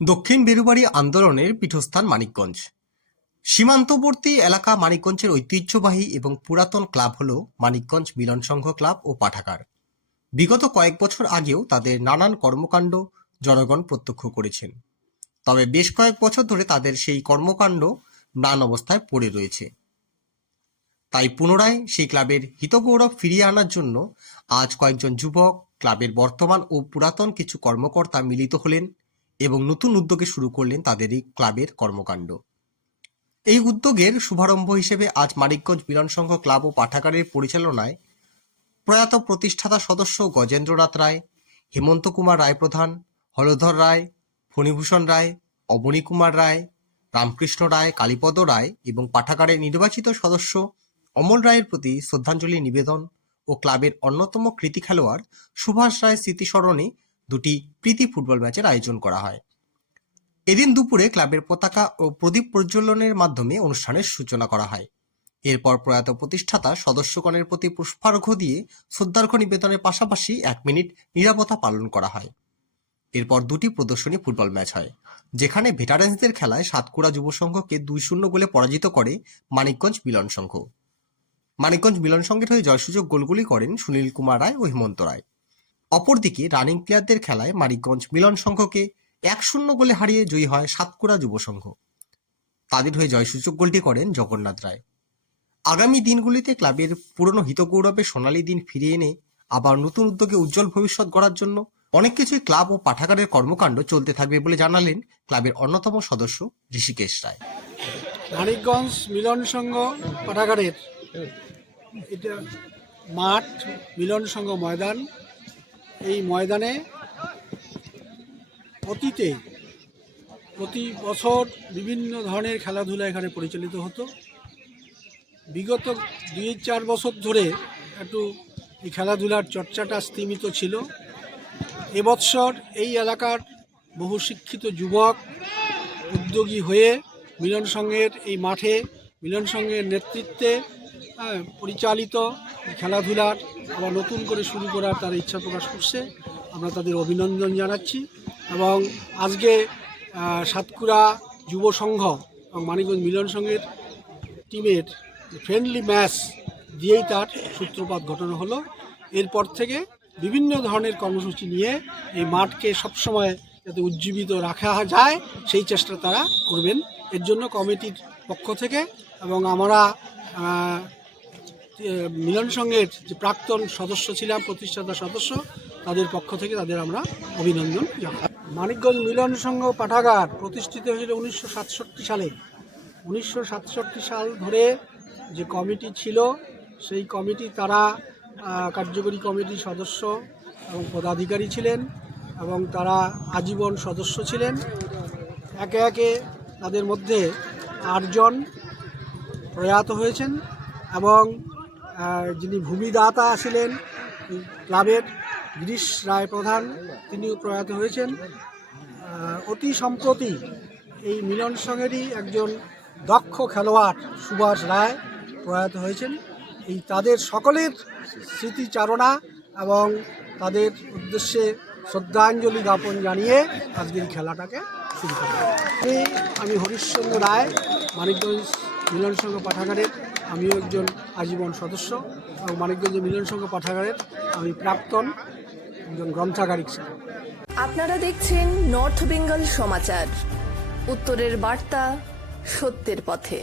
দক্ষিণ বেরুবাড়ি আন্দোলনের পীঠস্থান মানিকগঞ্জ। সীমান্তবর্তী এলাকা মানিকগঞ্জের ঐতিহ্যবাহী এবং পুরাতন ক্লাব হল মানিকগঞ্জ মিলন সংঘ ক্লাব ও পাঠাগার। বিগত কয়েক বছর আগেও তাদের নানান কর্মকাণ্ড জনগণ প্রত্যক্ষ করেছেন। তবে বেশ কয়েক বছর ধরে তাদের সেই কর্মকাণ্ড ম্লান অবস্থায় পড়ে রয়েছে। তাই পুনরায় সেই ক্লাবের হিতগৌরব ফিরিয়ে আনার জন্য আজ কয়েকজন যুবক ক্লাবের বর্তমান ও পুরাতন কিছু কর্মকর্তা মিলিত হলেন। এবং নতুন উদ্যোগে শুরু করলেন তাদের এই ক্লাবের কর্মকাণ্ড। এই উদ্যোগের শুভারম্ভ হিসেবে আজ মানিকগঞ্জ মিলন সংঘ ক্লাব ও পাঠাগারের পরিচালনায় প্রয়াত প্রতিষ্ঠাতা সদস্য গজেন্দ্রনাথ রায়, হেমন্ত কুমার রায় প্রধান হলধর রায়, ফণীভূষণ রায়, অবনী কুমার রায়, রামকৃষ্ণ রায়, কালীপদ রায় এবং পাঠাগারের নির্বাচিত সদস্য অমল রায়ের প্রতি শ্রদ্ধাঞ্জলি নিবেদন ও ক্লাবের অন্যতম কৃতি খেলোয়াড় সুভাষ রায় স্মৃতিস্মরণে দুটি প্রীতি ফুটবল ম্যাচের আয়োজন করা হয়। এদিন দুপুরে ক্লাবের পতাকা ও প্রদীপ প্রজ্বলনের মাধ্যমে অনুষ্ঠানের সূচনা করা হয়। এরপর প্রয়াত প্রতিষ্ঠাতা সদস্যগণের প্রতি পুষ্পার্ঘ্য দিয়ে শ্রদ্ধার্ঘ্য নিবেদনের পাশাপাশি এক মিনিট নিরাপত্তা পালন করা হয়। এরপর দুটি প্রদর্শনী ফুটবল ম্যাচ হয়, যেখানে ভেটারেন্সদের খেলায় সাতকুড়া যুব সংঘকে দুই শূন্য গোলে পরাজিত করে মানিকগঞ্জ মিলন সংঘ। মানিকগঞ্জ মিলন সংঘের হয়ে জয়সূচক গোলগুলি করেন সুনীল কুমার রায় ও হেমন্ত রায়। অপরদিকে রানিং প্লেয়ারদের খেলায় মানিকগঞ্জ মিলন সংঘকে এক শূন্য গোলে হারিয়ে জয়ী হয় সাতকুড়া যুব সংঘ। তাদের হয়ে জয়সূচক গোলটি করেন জগন্নাথ রায়। আগামী দিনগুলিতে ক্লাবের পুরনো হিতগৌরবের সোনালী দিন ফিরিয়ে এনে আবার নতুন উদ্যোগে উজ্জ্বল ভবিষ্যৎ গড়ার জন্য অনেক কিছুই ক্লাব ও পাঠাগারের কর্মকাণ্ড চলতে থাকবে বলে জানালেন ক্লাবের অন্যতম সদস্য ঋষিকেশ রায়। মানিকগঞ্জ মিলন সংঘ পাঠাগারের এটা মাঠ মিলন সংঘ ময়দান এই ময়দানে অতীতে প্রতি বছর বিভিন্ন ধরনের খেলাধুলা এখানে পরিচালিত হতো। বিগত দুই চার বছর ধরে একটু এই খেলাধুলার চর্চাটা স্তীমিত ছিল। এবছর এই এলাকার বহু শিক্ষিত যুবক উদ্যোগী হয়ে মিলন সংঘের এই মাঠে মিলন সংঘের নেতৃত্বে পরিচালিত খেলাধুলার আবার নতুন করে শুরু করার তার ইচ্ছা প্রকাশ করছে। আমরা তাদের অভিনন্দন জানাচ্ছি এবং আজকে সাতক্ষীরা যুব সংঘ এবং মানিকগঞ্জ মিলন সংঘের টিমের ফ্রেন্ডলি ম্যাচ দিয়েই তার সূত্রপাত ঘটনা হলো। এরপর থেকে বিভিন্ন ধরনের কর্মসূচি নিয়ে এই মাঠকে সবসময় যাতে উজ্জীবিত রাখা যায়, সেই চেষ্টা তারা করবেন। এর জন্য কমিটির পক্ষ থেকে এবং আমরা মিলন সংঘের যে প্রাক্তন সদস্য ছিলাম, প্রতিষ্ঠাতা সদস্য, তাদের পক্ষ থেকে তাদের আমরা অভিনন্দন জানাই। মানিকগঞ্জ মিলন সংঘ পাঠাগার প্রতিষ্ঠিত হয়েছিল উনিশশো সাতষট্টি সালে। উনিশশো সাতষট্টি সাল ধরে যে কমিটি ছিল, সেই কমিটি তারা কার্যকরী কমিটির সদস্য এবং পদাধিকারী ছিলেন এবং তারা আজীবন সদস্য ছিলেন। একে একে তাদের মধ্যে আটজন প্রয়াত হয়েছেন এবং যিনি ভূমিদাতা ছিলেন ক্লাবের গিরিশ রায় প্রধান, তিনিও প্রয়াত হয়েছেন। অতি সম্প্রতি এই মিলন সংঘেরই একজন দক্ষ খেলোয়াড় সুভাষ রায় প্রয়াত হয়েছেন। এই তাদের সকলের স্মৃতিচারণা এবং তাদের উদ্দেশ্যে শ্রদ্ধাঞ্জলি জ্ঞাপন জানিয়ে আজকের খেলাটাকে শুরু করি আমি হরিশ্চন্দ্র রায়, মানিকগঞ্জ মিলন সংঘ পাঠাগারের আমিও একজন আজীবন সদস্য এবং মানিকগঞ্জ মিলন সংঘ পাঠাগারের আমি প্রাক্তন একজন গ্রন্থাগারিক আপনারা দেখছেন নর্থ বেঙ্গল সমাচার। উত্তরের বার্তা সত্যের পথে।